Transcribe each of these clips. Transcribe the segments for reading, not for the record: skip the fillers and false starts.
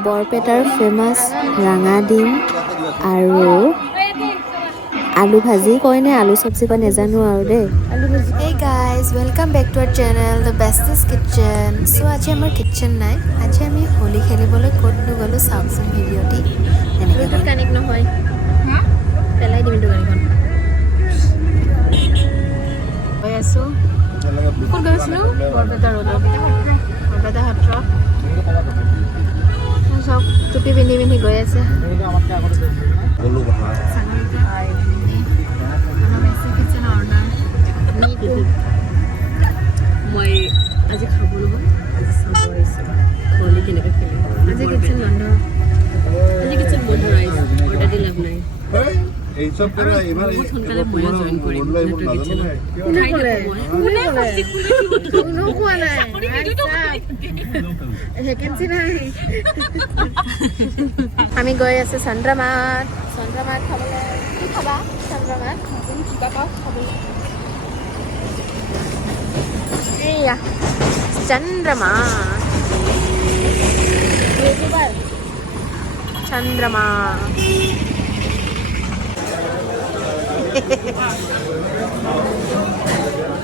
বৰপেটাৰ ফেমাছ ৰঙা ডিম আৰু আলু ভাজি কয় নে আলু চব্জি কয় নাজানো আৰু দেই। Hey guys, welcome back to our channel The Bestie's Kitchen. So আজি আমাৰ কিটচেন নাই, আজি আমি হোলি খেলিবলৈ ক'ত গ'লো চাওকচোন ভিডিঅ'টি। এনেকৈ কানেক্ট নহয়, পেলাই দিম গাড়ীখন। গৈ আছোঁ, ক'ত গৈছিলোঁ? বৰপেটা ৰোডত, বৰপেটা সত্ৰ। চব টুপি পিন্ধি পিন্ধি গৈ আছে। মই আজি খাব নহয়, আজি চাব আহিছোঁ হোলি কেনেকৈ খেলে। আজি কিটচেন বন্ধ, আজি কিটচেন বন্ধ ৰাইজ, অৰ্ডাৰ দি লাভ নাই। বহুত সোনকালে ময়ো জইন কৰিম কিটচেনত। আমি গৈ আছো চন্দ্ৰমাত খাবলৈ। কি খাবা চন্দ্ৰমাত? কিবা পাওঁ খাবলৈ। এইয়া চন্দ্ৰমা চন্দ্ৰমা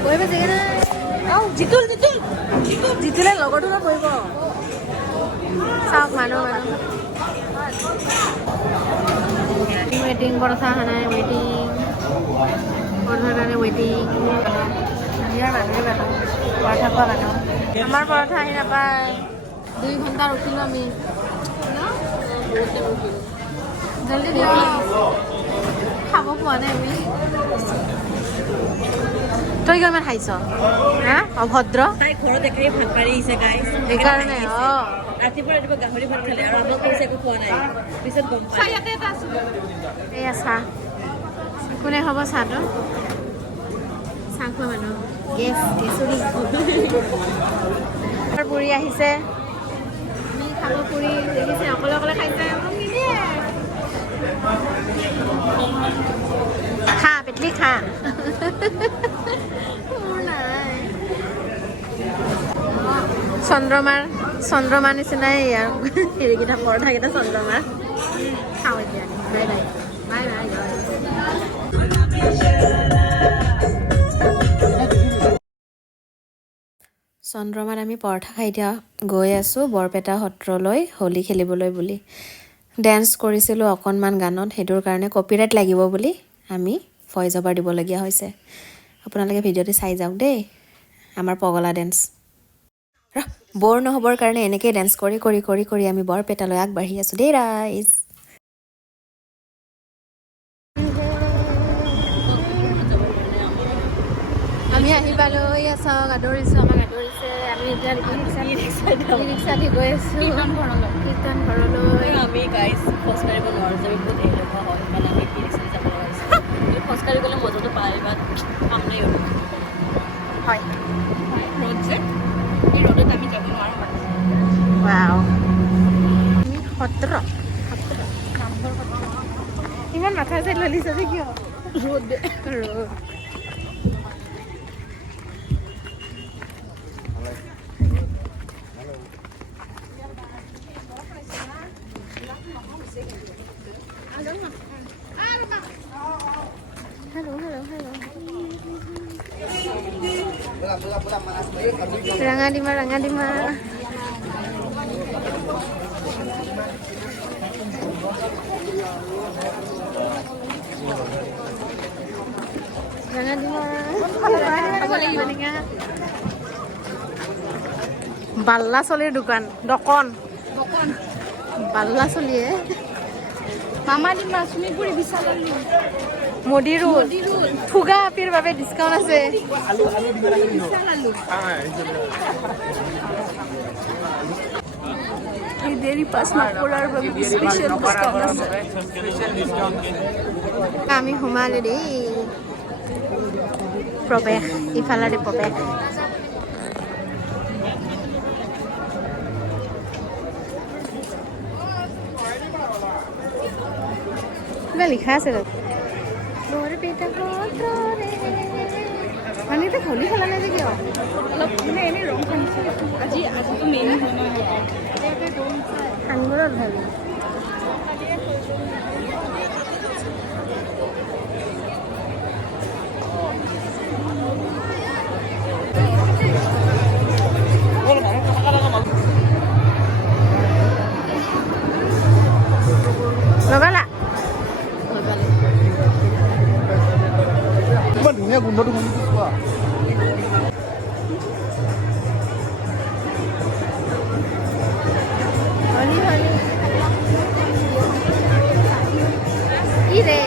বহিব জেগা নাই। জিতুলে লগৰটো লগত বহিব। চাওক মানুহ ৱেটিং কথা অহা নাই। ৱেটিং কাৰণে ৱেটিং ইয়াৰ মানুহে পৰঠা খোৱা মানুহ। আমাৰ পৰঠা আহি নাপায়, 2 ঘণ্টা ৰখিলোঁ আমি। জলদি দিয়ক, খাব পোৱা নাই আমি। তই কিমান খাইছ? হা অভদ্ৰ তাই ঘৰত একেই ভাত পাৰি আহিছে গাইছ, সেইকাৰণে ৰাতিপুৱা গাহৰি ভাত খালে আৰু আমাক কৈছে একো খোৱা নাই। পিছত গম পাই এয়া চাহ। কোনে খাব চাহটো? চাহ খোৱা মানুহ পুৰি আহিছে। আমি খাব পুৰি দেখিছে, অকলে অকলে খাইছে। খা পেটলি খা। চন্দ্ৰমাৰ নিচিনাই আৰু হেৰিকেইটা পৰঠাকেইটা চন্দ্ৰমাৰ। খাওঁ এতিয়া। Bye bye bye bye. চন্দ্ৰমাত আমি পৰঠা খাই দিয়া গৈ আছোঁ বৰপেটা সত্ৰলৈ হোলী খেলিবলৈ বুলি। ডেন্স কৰিছিলোঁ অকণমান গানত, সেইটোৰ কাৰণে কপিৰাইট লাগিব বুলি আমি ভইচ অভাৰ দিবলগীয়া হৈছে। আপোনালোকে ভিডিঅ'টো চাই যাওক দেই, আমাৰ পগলা ডেন্স। ব'ৰ নহ'বৰ কাৰণে এনেকৈ ডেন্স কৰি কৰি কৰি কৰি আমি বৰপেটালৈ আগবাঢ়ি আছোঁ দেই ৰাইজ। আমি আহি পালোঁ। এয়া চাওক আদৰিছোঁ, আমাক আদৰিছে। আমি এতিয়া ৰিক্সা দি গৈ আছোঁ কীৰ্তন ঘৰলৈ। আমি গাইজ খোজকাঢ়িব নোৱাৰোঁ যে বহুত এলেহুৱা হয়, মানে আমি ৰিক্সা দি যাব লগা হৈছে। খোজকাঢ়ি গ'লে মজাটো পাম নাই হয় ৰ'দ যে, এই ৰ'দত আমি যাব নোৱাৰোঁ মানে। আমি সত্ৰ নামঘৰ সত্ৰ। ইমান মাথা চাই ললিছ যে কিয়? ৰ'দ Hello. Rangadima. Balla solir dukan, dokon. Balla solie. Mama di masumi puri bisa lalu. Modirul. Fuga apir babe diskon ase. Alu di mana ini? Bisa lalu. Ini dari pas makular babe special diskon ase. Kami humale deh. Probek, ifala de probek. লিখা আছে তাত বৰপেটা সত্ৰৰে মানে এটা হোলী খেলা নাই যে কিয় অলপ মানে এনেই ৰং সানিছে আজিতো মেইন হয় নহয় সানিবলৈ ভাবি লগালা ইমান ধুনীয়া গোন্ধটো শুনিছো চোৱা হলি হলি কি ৰে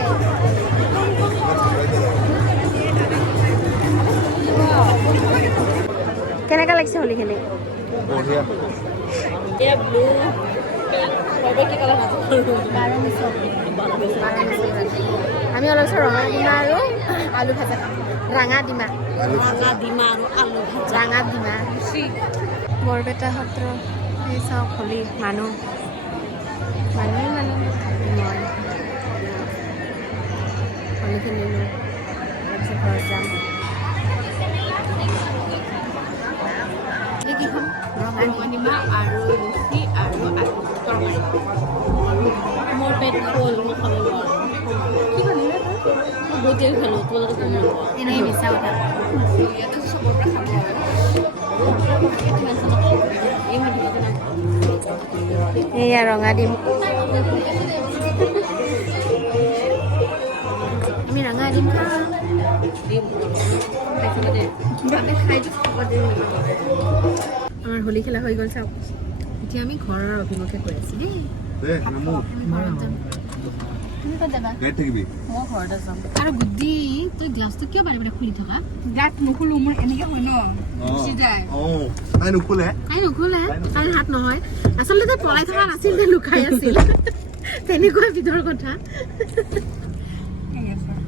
কেনেকা লাগিছে হলি খেলি বঢ়িয়া আমি অলপ ৰঙা ডিমা আৰু আলু ভাজা ৰাঙা ডিমা ৰাঙা ডিমা বৰপেটা সত্ৰ এই চাওক হলি মানুহ মই হলি খেলিলোঁ তাৰপিছত ঘৰত যাম কি খাম ৰঙানিমা আৰু লুচি আৰু আলু তৰকাৰী মোৰ পেট ফুল মই খাব নোৱাৰোঁ কি খালি মই বহুতে খালোঁ তোমালোকে কম এনেই মিছা কথা ইয়াতে চবৰ পৰা খাব এয়া ৰঙা ডিম আমি ৰঙা ডিম খাম আমাৰ হোলী খেলা হৈ গ'ল চাওক এতিয়া আমি ঘৰৰ অভিমুখে গৈ আছোঁ দেই তুমি ক'ত যাবা থাকিবি মই ঘৰতে যাম আৰু গুড্ডি তই গ্লাছটো কিয় বাৰে বাৰে খুলি থকা গাত নুখুলো মোৰ এনেকৈ হয় ন গুচি যায় তাই নুখোলে তাইৰ হাত নহয় আচলতে তাই পলাই থকা নাছিল তাই লুকাই আছিল তেনেকুৱা বিধৰ কথা